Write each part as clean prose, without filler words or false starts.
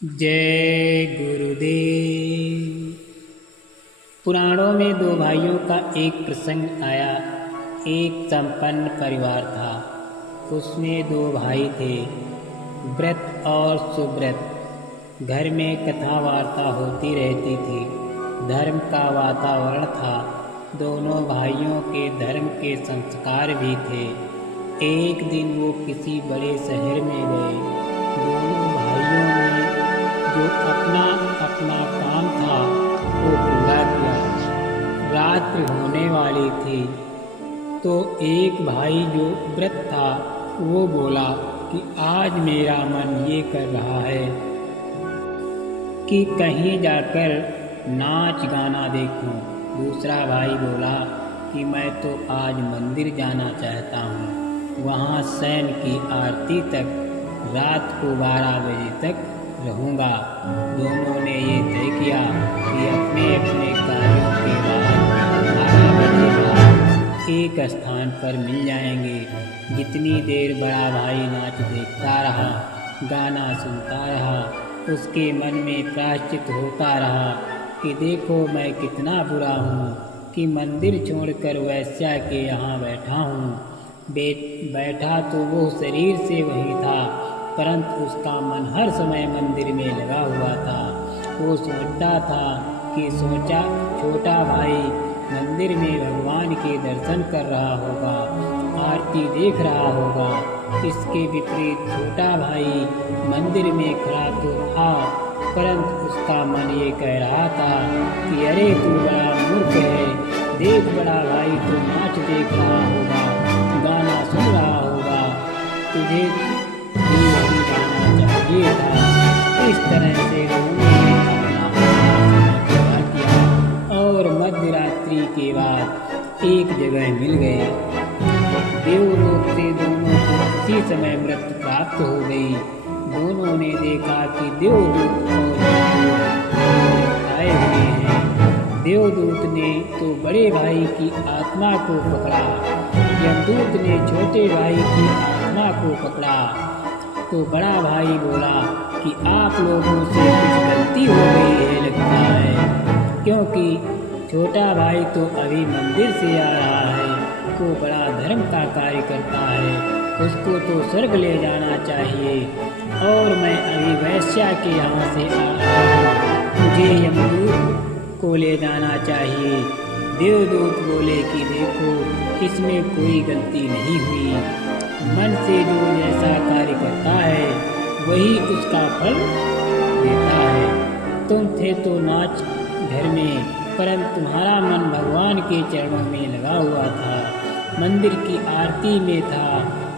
जय गुरुदेव। पुराणों में दो भाइयों का एक प्रसंग आया। एक संपन्न परिवार था। उसमें दो भाई थे, व्रत और सुव्रत। घर में कथा वार्ता होती रहती थी। धर्म का वातावरण था। दोनों भाइयों के धर्म के संस्कार भी थे। एक दिन वो किसी बड़े शहर में गए। दोनों भाइयों ने जो अपना अपना काम था वो पूरा किया। रात्रि होने वाली थी तो एक भाई जो व्रत था वो बोला कि आज मेरा मन ये कर रहा है कि कहीं जाकर नाच गाना देखूं। दूसरा भाई बोला कि मैं तो आज मंदिर जाना चाहता हूँ, वहाँ शयन की आरती तक रात को 12 बजे तक रहूँगा। दोनों ने ये तय किया कि अपने अपने कार्यों के बाद 12 बजे बाद एक स्थान पर मिल जाएंगे। जितनी देर बड़ा भाई नाच देखता रहा, गाना सुनता रहा, उसके मन में प्रायश्चित होता रहा कि देखो मैं कितना बुरा हूँ कि मंदिर छोड़कर वैश्या के यहाँ बैठा हूँ। बैठा तो वो शरीर से वही था, परंतु उसका मन हर समय मंदिर में लगा हुआ था। वो सोचता था कि छोटा भाई मंदिर में भगवान के दर्शन कर रहा होगा, आरती देख रहा होगा। इसके विपरीत छोटा भाई मंदिर में खड़ा तो था, परंतु उसका मन ये कह रहा था कि अरे तू बड़ा मूर्ख है, देख बड़ा भाई तू नाच देख रहा होगा, गाना सुन रहा होगा, तुझे भी वही गाना चाहिए था। इस तरह से उन्होंने अपना किया और मध्य रात्रि के बाद एक जगह मिल गए। देवलोक से दोनों को उसी समय मृत्यु प्राप्त हो गई। दोनों ने देखा कि देवदूत और आए हुए हैं। देवदूत ने तो बड़े भाई की आत्मा को पकड़ा, यमदूत ने छोटे भाई की आत्मा को पकड़ा। तो बड़ा भाई बोला कि आप लोगों से कुछ गलती हो गई है लगता है, क्योंकि छोटा भाई तो अभी मंदिर से आ रहा है, वो बड़ा धर्म का कार्य करता है, उसको तो स्वर्ग ले जाना चाहिए और मैं अभी वैश्या के यहाँ से आ रहा हूँ, मुझे यमदूत को ले जाना चाहिए। देवदूत बोले कि देखो इसमें कोई गलती नहीं हुई, मन से जो जैसा कार्य करता है वही उसका फल देता है। तुम थे तो नाच घर में, परंतु तुम्हारा मन भगवान के चरणों में लगा हुआ था, मंदिर की आरती में था।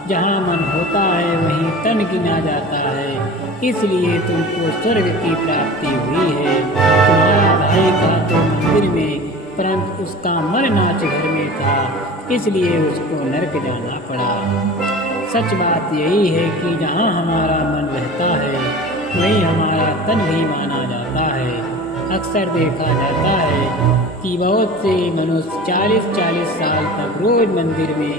जहाँ मन होता है वहीं तन गिना जाता है, इसलिए तुमको स्वर्ग की प्राप्ति हुई है। तुम्हारा भाई था तो मंदिर में, परंतु उसका मन नाच घर में था, इसलिए उसको नरक जाना पड़ा। सच बात यही है कि जहाँ हमारा मन रहता है वहीं हमारा तन भी माना जाता है। अक्सर देखा जाता है कि बहुत से मनुष्य 40-40 साल तक रोज मंदिर में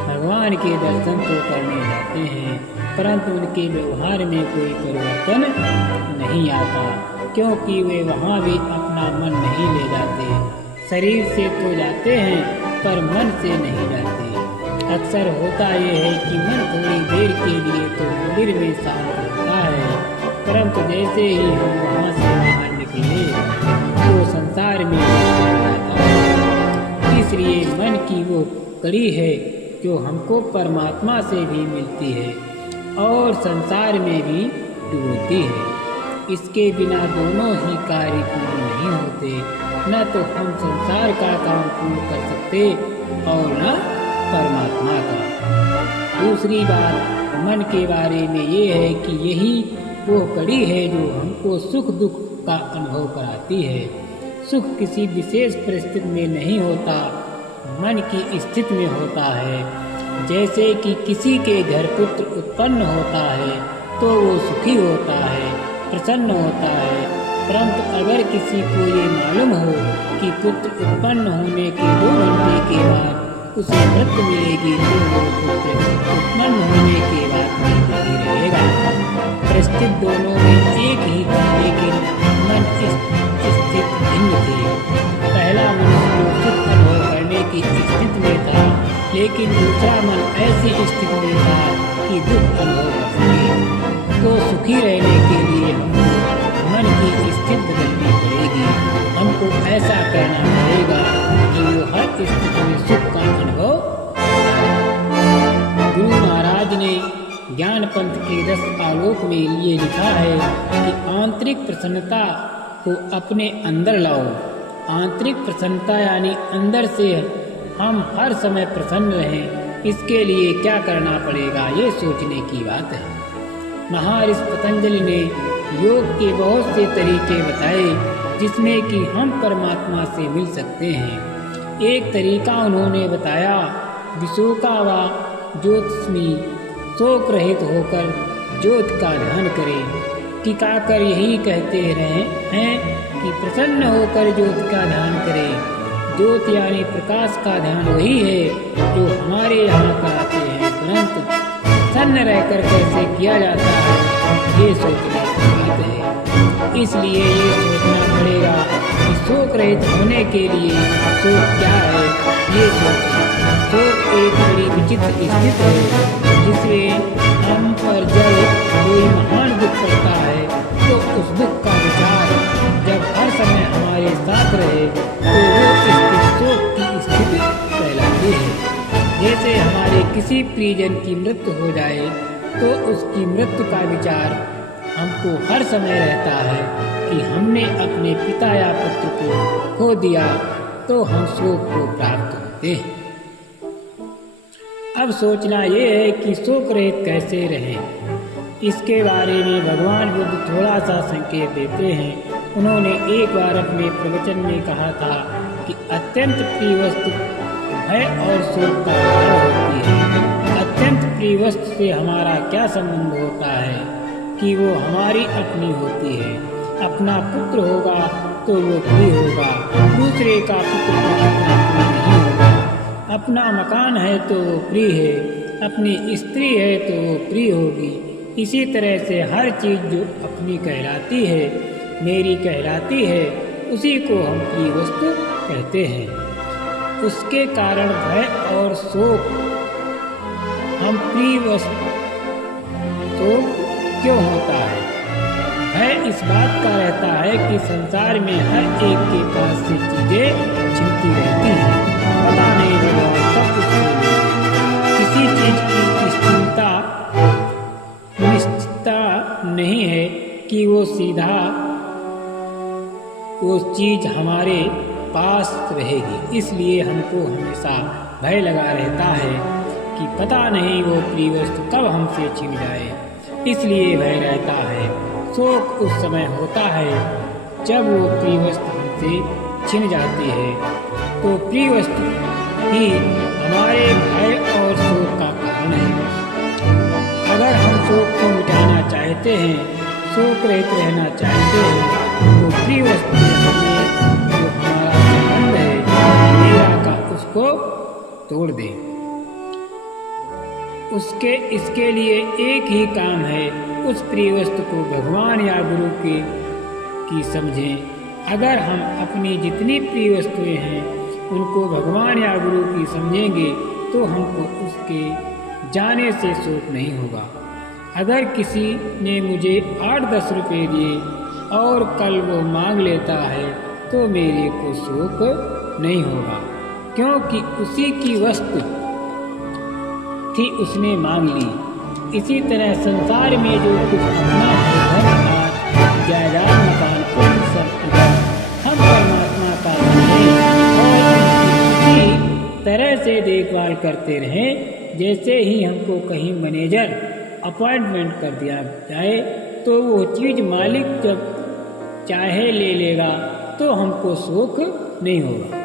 भगवान के दर्शन तो करने जाते हैं, परंतु उनके व्यवहार में कोई परिवर्तन नहीं आता, क्योंकि वे वहाँ भी अपना मन नहीं ले जाते। शरीर से तो जाते हैं पर मन से नहीं जाते। अक्सर होता यह है कि मन थोड़ी देर के लिए तो मंदिर में शांत होता है, परंतु जैसे ही हम वहाँ से बाहर निकले तो संसार में जाता है। इसलिए मन की वो कड़ी है जो हमको परमात्मा से भी मिलती है और संसार में भी डूबती है। इसके बिना दोनों ही कार्य पूर्ण नहीं होते। न तो हम संसार का काम पूर्ण कर सकते और न परमात्मा का। दूसरी बात मन के बारे में ये है कि यही वो कड़ी है जो हमको सुख दुख का अनुभव कराती है। सुख किसी विशेष परिस्थिति में नहीं होता, मन की स्थिति में होता है। जैसे कि किसी के घर पुत्र उत्पन्न होता है तो वो सुखी होता है, प्रसन्न होता है, परंतु अगर किसी को ये मालूम हो कि पुत्र उत्पन्न होने के 2 घंटे के बाद उसे मृत्यु मिलेगी तो वो पुत्र उत्पन्न होने के बाद नहीं रहेगा। स्थित दोनों में एक ही थी, लेकिन मन स्थित भिन्न थे। पहला मनुष्य जो सुख अनुभव करने की स्थिति में था, लेकिन दूसरा मन ऐसी स्थिति में था कि दुख अनुभव कर सके। तो सुखी रहने के लिए हमको मन की स्थिति बदलनी पड़ेगी। हमको ऐसा करना पड़ेगा कि वो हर स्थिति में सुख का अनुभव करे। गुरु महाराज ने ज्ञान पंथ के 10 आलोक में ये लिखा है कि आंतरिक प्रसन्नता को अपने अंदर लाओ। आंतरिक प्रसन्नता यानी अंदर से हम हर समय प्रसन्न रहें, इसके लिए क्या करना पड़ेगा, ये सोचने की बात है। महर्षि पतंजलि ने योग के बहुत से तरीके बताए जिसमें कि हम परमात्मा से मिल सकते हैं। एक तरीका उन्होंने बताया, विशोका व ज्योतिषमी शोक रहित होकर ज्योति का ध्यान करें। टिकाकर यही कहते रहे हैं कि प्रसन्न होकर ज्योति का ध्यान करें। ज्योति यानी प्रकाश का ध्यान वही है जो हमारे यहाँ कराते हैं, परंतु प्रसन्न रहकर कैसे किया जाता है ये सोचने की बात है। इसलिए ये सोचना पड़ेगा कि शोक रहित होने के लिए शोक क्या है, ये सोचना। शोक एक बड़ी विचित्र स्थिति है जिसमें हम पर जब कोई महान दुख पड़ता है तो उस दुख का विचार जब हर समय हमारे साथ रहे तो वो स्थिति शोक की स्थिति कहलाती है। जैसे हमारे किसी प्रियजन की मृत्यु हो जाए तो उसकी मृत्यु का विचार हमको हर समय रहता है कि हमने अपने पिता या पुत्र को खो दिया, तो हम शोक को प्राप्त होते हैं। अब सोचना ये है कि शोक रहित कैसे रहें। इसके बारे में भगवान बुद्ध थोड़ा सा संकेत देते हैं। उन्होंने एक बार अपने प्रवचन में कहा था कि अत्यंत प्रिय वस्तु भय और शोक का कारण होती है। अत्यंत प्रिय वस्तु से हमारा क्या संबंध होता है कि वो हमारी अपनी होती है। अपना पुत्र होगा तो वो प्रिय होगा, दूसरे का पुत्र तो अपना प्रिय नहीं होगा। अपना मकान है तो वो प्रिय है, अपनी स्त्री है तो वो प्रिय होगी। इसी तरह से हर चीज़ जो अपनी कहलाती है, मेरी कहलाती है, उसी को हम प्रिय वस्तु कहते हैं। उसके कारण भय और शोक हम प्रिय वस्तु शोक क्यों होता है? भय इस बात का रहता है कि संसार में हर एक के पास से चीजें छिपती रहती हैं। पता नहीं भगवान सब कुछ किसी चीज की निश्चितता नहीं है कि वो सीधा वो चीज हमारे पास रहेगी। इसलिए हमको हमेशा भय लगा रहता है कि पता नहीं वो प्रिय वस्तु कब हमसे छिन जाए, इसलिए भय रहता है। शोक उस समय होता है जब वो प्रिय वस्तु हमसे छिन जाती है, तो प्रिय वस्तु ही हमारे भय और शोक का कारण है। अगर हम शोक को मिटाना चाहते हैं, शोक रहित रहना चाहते हैं, तो प्रिय वस्तु हमें जो हमारा संबंध है मेरा का उसको तोड़ दें। इसके लिए एक ही काम है, उस प्रिय वस्तु को भगवान या गुरु की समझें। अगर हम अपनी जितनी प्रिय वस्तुएं हैं उनको भगवान या गुरु की समझेंगे तो हमको उसके जाने से शोक नहीं होगा। अगर किसी ने मुझे 8-10 रुपये दिए और कल वो मांग लेता है तो मेरे को शोक नहीं होगा, क्योंकि उसी की वस्तु थी, उसने मांग ली। इसी तरह संसार में जो कुछ अपना है, धन जायदाद मकान को सब हम परमात्मा का और इसी तरह से देखभाल करते रहें। जैसे ही हमको कहीं मैनेजर अपॉइंटमेंट कर दिया जाए तो वो चीज़ मालिक जब चाहे ले लेगा तो हमको शोक नहीं होगा।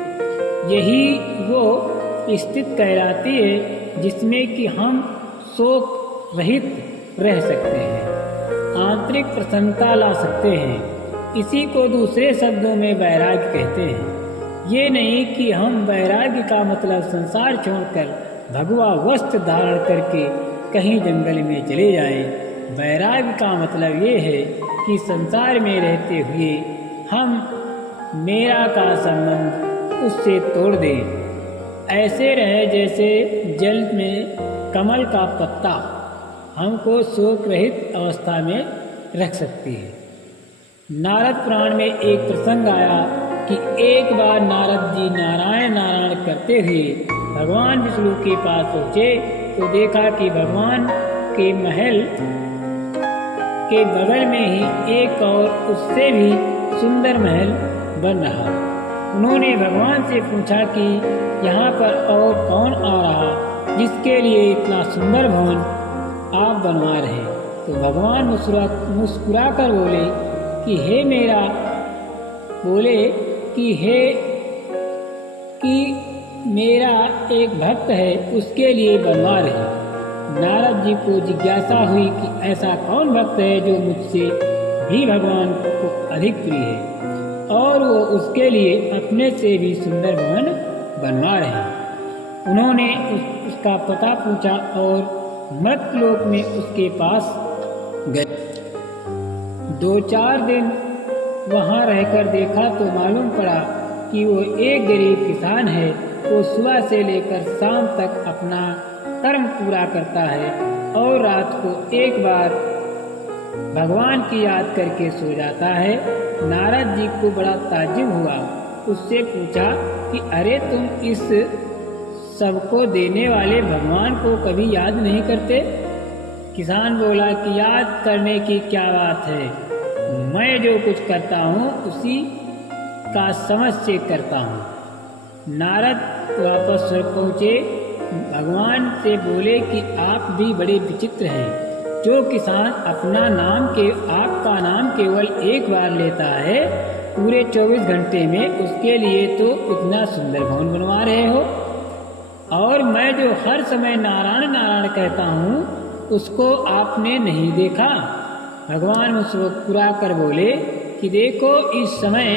यही वो स्थिति कहलाती है जिसमें कि हम शोक रहित रह सकते हैं, आंतरिक प्रसन्नता ला सकते हैं। इसी को दूसरे शब्दों में वैराग्य कहते हैं। ये नहीं कि हम वैराग्य का मतलब संसार छोड़कर भगवा वस्त्र धारण करके कहीं जंगल में चले जाएं, वैराग्य का मतलब ये है कि संसार में रहते हुए हम मेरा का संबंध उससे तोड़ दें। ऐसे रहे जैसे जल में कमल का पत्ता हमको शोक रहित अवस्था में रख सकती है। नारद पुराण में एक प्रसंग आया कि एक बार नारद जी नारायण नारायण करते हुए भगवान विष्णु के पास पहुँचे तो देखा कि भगवान के महल के बगल में ही एक और उससे भी सुंदर महल बन रहा। उन्होंने भगवान से पूछा कि यहाँ पर और कौन आ रहा जिसके लिए इतना सुंदर भवन आप बनवा रहे। तो भगवान मुस्कुरा कर बोले कि मेरा एक भक्त है उसके लिए बनवा रहे। नारद जी को जिज्ञासा हुई कि ऐसा कौन भक्त है जो मुझसे भी भगवान को अधिक प्रिय है और वो उसके लिए अपने से भी सुंदर भवन बनवा रहे हैं। उन्होंने उसका पता पूछा और मृतलोक में उसके पास गए। 2-4 दिन वहाँ रहकर देखा तो मालूम पड़ा कि वो एक गरीब किसान है। वो सुबह से लेकर शाम तक अपना कर्म पूरा करता है और रात को एक बार भगवान की याद करके सो जाता है। नारद जी को बड़ा ताज्जुब हुआ। उससे पूछा कि अरे तुम इस सबको देने वाले भगवान को कभी याद नहीं करते? किसान बोला कि याद करने की क्या बात है, मैं जो कुछ करता हूँ उसी का समझ से करता हूँ। नारद वापस स्वर्ग पहुँचे। भगवान से बोले कि आप भी बड़े विचित्र हैं। जो किसान आपका नाम केवल एक बार लेता है पूरे 24 घंटे में, उसके लिए तो इतना सुंदर भवन बनवा रहे हो, और मैं जो हर समय नारायण नारायण कहता हूँ उसको आपने नहीं देखा। भगवान मुस्कुरा कर बोले कि देखो इस समय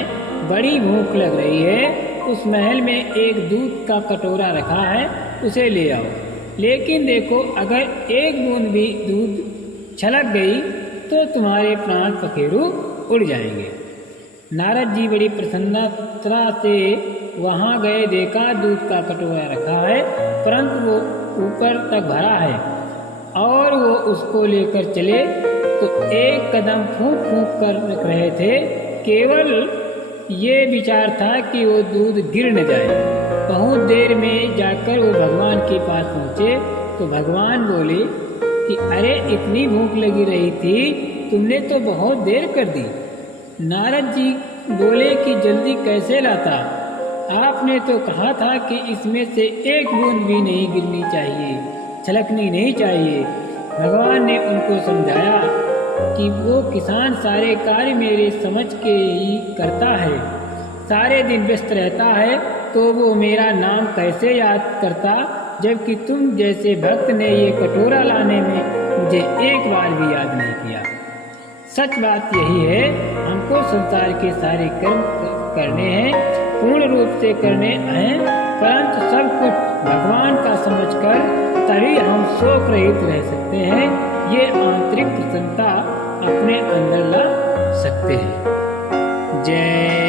बड़ी भूख लग रही है, उस महल में एक दूध का कटोरा रखा है, उसे ले आओ। लेकिन देखो अगर एक बूंद भी दूध छलक गई तो तुम्हारे प्राण पखेरु उड़ जाएंगे। नारद जी बड़ी प्रसन्नता से वहाँ गए। देखा दूध का कटोरा रखा है परंतु वो ऊपर तक भरा है और वो उसको लेकर चले तो एक कदम फूंक फूंक कर रख रहे थे। केवल ये विचार था कि वो दूध गिर न जाए। बहुत देर में जाकर वो भगवान के पास पहुँचे तो भगवान बोले कि अरे इतनी भूख लगी रही थी, तुमने तो बहुत देर कर दी। नारद जी बोले कि जल्दी कैसे लाता, आपने तो कहा था कि इसमें से एक बूंद भी नहीं गिरनी चाहिए, छलकनी नहीं चाहिए। भगवान ने उनको समझाया कि वो किसान सारे कार्य मेरे समझ के ही करता है, सारे दिन व्यस्त रहता है, तो वो मेरा नाम कैसे याद करता, जबकि तुम जैसे भक्त ने ये कटोरा लाने में मुझे एक बार भी याद नहीं किया। सच बात यही है, हमको संसार के सारे कर्म करने हैं, पूर्ण रूप से करने हैं, परंतु सब कुछ भगवान का समझकर तभी हम शोक रहित रह सकते हैं। ये आंतरिक प्रसन्नता अपने अंदर ला सकते हैं। जय